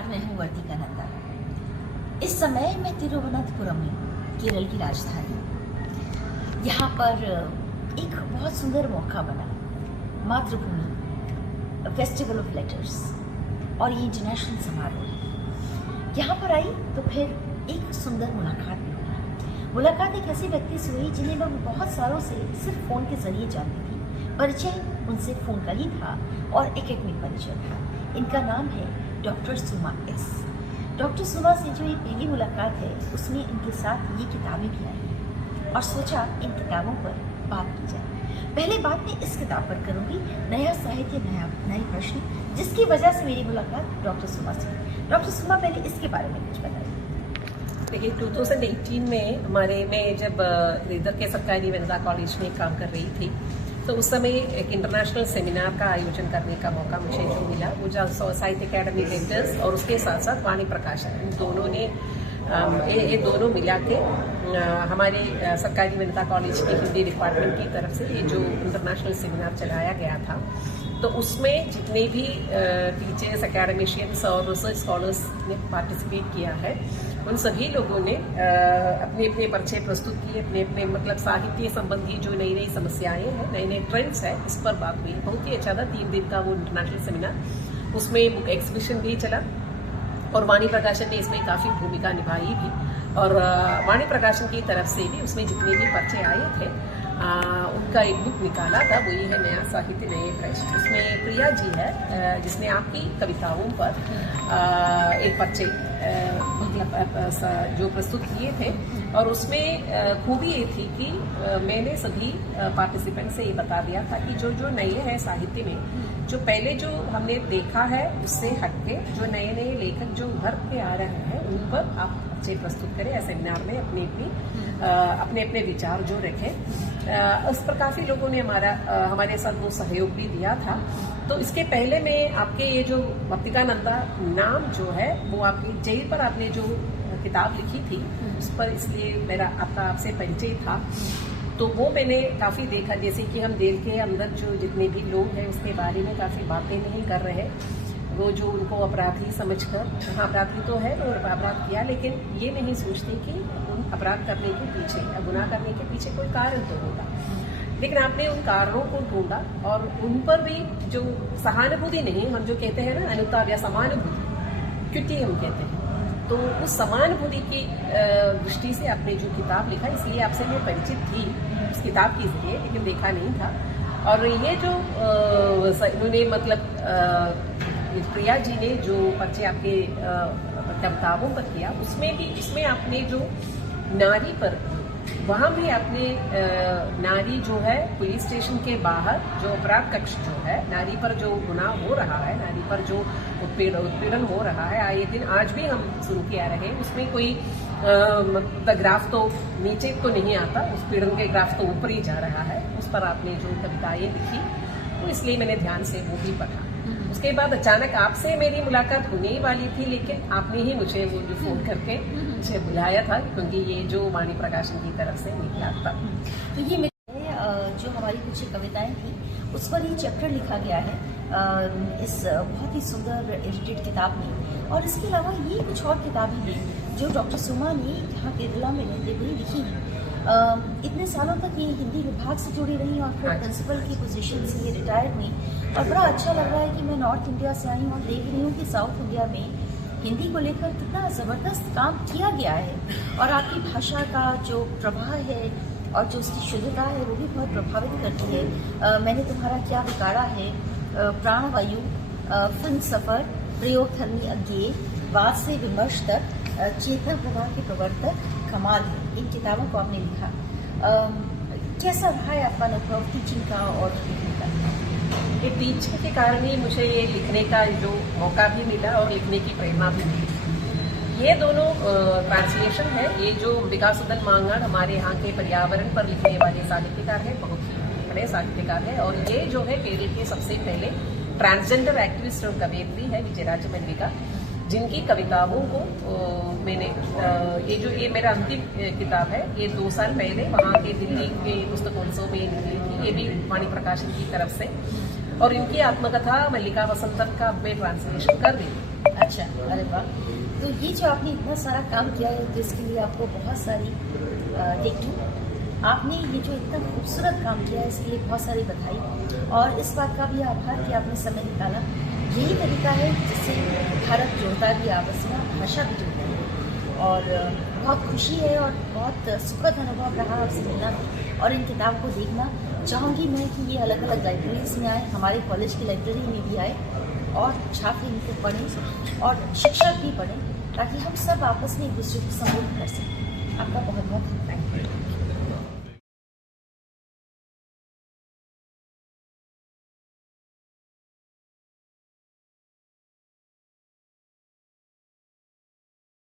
नमस्कार, मैं हूँ वर्तिका नंदा। इस समय मैं तिरुवनंतपुरम में, केरल की राजधानी। यहाँ पर एक बहुत सुंदर मौका बना, मातृभूमि फेस्टिवल ऑफ लेटर्स और ये इंटरनेशनल समारोह। यहाँ पर आई तो फिर एक सुंदर मुलाकात भी हुई। मुलाकात एक ऐसे व्यक्ति से हुई जिन्हें मैं बहुत सालों से सिर्फ फ़ोन के जरिए जानती थी। परिचय उनसे फ़ोन का ही था और एकेडमिक परिचय था। इनका नाम है डॉक्टर सुमा एस। डॉक्टर सुमा से जो ये पहली मुलाकात है उसमें इनके साथ ये किताबें भी आई और सोचा इन किताबों पर बात की जाए। पहले बात मैं इस किताब पर करूँगी, नया साहित्य नए प्रश्न, जिसकी वजह से मेरी मुलाकात डॉक्टर सुमा से। डॉक्टर सुमा, पहले इसके बारे में कुछ बताइए। देखिए, 2018 में मैं जब इधर के सरकारी वनिता कॉलेज में काम कर रही थी तो उस समय एक इंटरनेशनल सेमिनार का आयोजन करने का मौका मुझे जो मिला, वो साहित्य अकेडमी लेटर्स और उसके साथ साथ वाणी प्रकाशन, इन दोनों ने ये दोनों मिला के हमारे सरकारी वनिता कॉलेज के हिंदी डिपार्टमेंट की तरफ से ये जो इंटरनेशनल सेमिनार चलाया गया था, तो उसमें जितने भी टीचर्स, एकेडमिशियंस और रिसर्च स्कॉलर्स ने पार्टिसिपेट किया है, उन सभी लोगों ने अपने अपने परिचय प्रस्तुत किए, अपने अपने मतलब साहित्य संबंधी जो नई नई समस्याएं हैं, नए नए ट्रेंड्स है, इस पर बात हुई। बहुत ही अच्छा था। 3 दिन का वो इंटरनेशनल सेमिनार, उसमें बुक एग्जीबिशन भी चला और वाणी प्रकाशन ने इसमें काफ़ी भूमिका निभाई भी। और वाणी प्रकाशन की तरफ से भी उसमें जितने भी पर्चे आए थे उनका एक बुक निकाला था, वो ये है नया साहित्य नए प्रश्न। उसमें प्रिया जी है जिसने आपकी कविताओं पर एक पर्चे जो प्रस्तुत किए थे। और उसमें खूबी ये थी कि मैंने सभी पार्टिसिपेंट से ये बता दिया था कि जो जो नए हैं साहित्य में, जो पहले जो हमने देखा है उससे हटके जो नए नए लेखक जो उभर के आ रहे हैं उन पर आप अच्छे प्रस्तुत करें। सेमिनार में अपने अपने विचार जो रखें। उस पर काफ़ी लोगों ने हमारे साथ वो सहयोग भी दिया था। तो इसके पहले मैं आपके ये जो वर्तिका नंदा नाम जो है वो आपकी जेल पर आपने जो किताब लिखी थी उस पर, इसलिए मेरा आपसे परिचय था। तो वो मैंने काफ़ी देखा, जैसे कि हम जेल के अंदर जो जितने भी लोग हैं उसके बारे में काफ़ी बातें नहीं कर रहे। वो जो उनको अपराधी समझकर, हाँ अपराधी तो है और अपराध किया, लेकिन ये नहीं सोचते कि उन अपराध करने के पीछे या गुनाह करने के पीछे कोई कारण तो होगा। लेकिन आपने उन कारणों को ढूंढा और उन पर भी जो सहानुभूति नहीं, हम जो कहते हैं ना अनुताप या समानुभूति, क्योंकि हम कहते हैं, तो उस समानुभूति की दृष्टि से आपने जो किताब लिखा, इसलिए आपसे मैं परिचित थी उस किताब के जरिए, लेकिन देखा नहीं था। और ये जो उन्होंने मतलब प्रिया जी ने जो पर्चे आपके कविताओं पर किया, उसमें आपने जो नारी पर, वहाँ भी आपने नारी जो है पुलिस स्टेशन के बाहर जो अपराध कक्ष जो है, नारी पर जो गुनाह हो रहा है, नारी पर जो उत्पीड़न हो रहा है, आए दिन आज भी हम सुन के आ रहे हैं, उसमें कोई ग्राफ तो नीचे तो नहीं आता, उत्पीड़न के ग्राफ तो ऊपर ही जा रहा है। उस पर आपने जो कविताएं लिखी, तो इसलिए मैंने ध्यान से वो भी पढ़ा। उसके बाद अचानक आपसे मेरी मुलाकात होने ही वाली थी, लेकिन आपने ही मुझे वो जो फोन करके मुझे बुलाया था, क्योंकि ये जो वाणी प्रकाशन की तरफ से निकला था। तो ये जो हमारी कुछ कविताएं थी उस पर ये चैप्टर लिखा गया है इस बहुत ही सुंदर एडिटेड किताब में। और इसके अलावा ये कुछ और किताबें हैं जो डॉक्टर सुमा ने यहाँ केरला में रहते हुए लिखी हैं। इतने सालों तक ये हिंदी विभाग से जुड़ी रही और फिर प्रिंसिपल की पोजीशन से ये रिटायर्ड हुई। और बड़ा अच्छा लग रहा है कि मैं नॉर्थ इंडिया से आई हूँ और देख रही हूँ कि साउथ इंडिया में हिंदी को लेकर कितना ज़बरदस्त काम किया गया है। और आपकी भाषा का जो प्रवाह है और जो उसकी शुद्धता है वो भी बहुत प्रभावित करती है। मैंने तुम्हारा क्या बिगाड़ा है, प्राणवायु, फिल्म सफ़र, प्रयोगधर्मी अज्ञेय, वाद से विमर्श तक, चेतना प्रवाह के प्रवर्तक, कमाल है। इन किताबों को आपने लिखा। कैसा रहा है आपका अनुभव टीचिंग का और लिखने का? ये टीचिंग के कारण ही मुझे ये लिखने का जो मौका भी मिला और लिखने की प्रेरणा भी मिली। ये दोनों ट्रांसलेशन है। ये जो विकासुदन मांगड़ हमारे यहाँ के पर्यावरण पर लिखने वाले साहित्यकार है, बहुत ही बड़े साहित्यकार है। और ये जो है केरल के सबसे पहले ट्रांसजेंडर एक्टिविस्ट और कवयित्री है विजयराज मल्लिका, जिनकी कविताओं को मैंने ये मेरा अंतिम किताब है, ये 2 साल पहले वहाँ के दिल्ली के पुस्तकोत्सव में निकली थी, ये भी वाणी प्रकाशन की तरफ से। और इनकी आत्मकथा मल्लिका वसंतन का मैं ट्रांसलेशन कर दी। अच्छा, अरे वाह! तो ये जो आपने इतना सारा काम किया है, तो इसके लिए आपको बहुत सारी थैंक यू। आपने ये जो इतना खूबसूरत काम किया है, इसके लिए बहुत सारी बधाई और इस बात का भी आभार कि आपने समय निकाला। यही तरीका है जिससे भारत जुड़ता भी आपस में, भाषा भी जुड़ती है और बहुत खुशी है और बहुत सुखद अनुभव रहा आपसे मिलना और इन किताब को देखना। चाहूँगी मैं कि ये अलग अलग लाइब्रेरीज में आए, हमारे कॉलेज की लाइब्रेरी में भी आए और छात्र इनको पढ़ें और शिक्षक भी पढ़ें, ताकि हम सब आपस में एक दूसरे को समृद्ध कर सकें। आपका बहुत बहुत थैंक यू।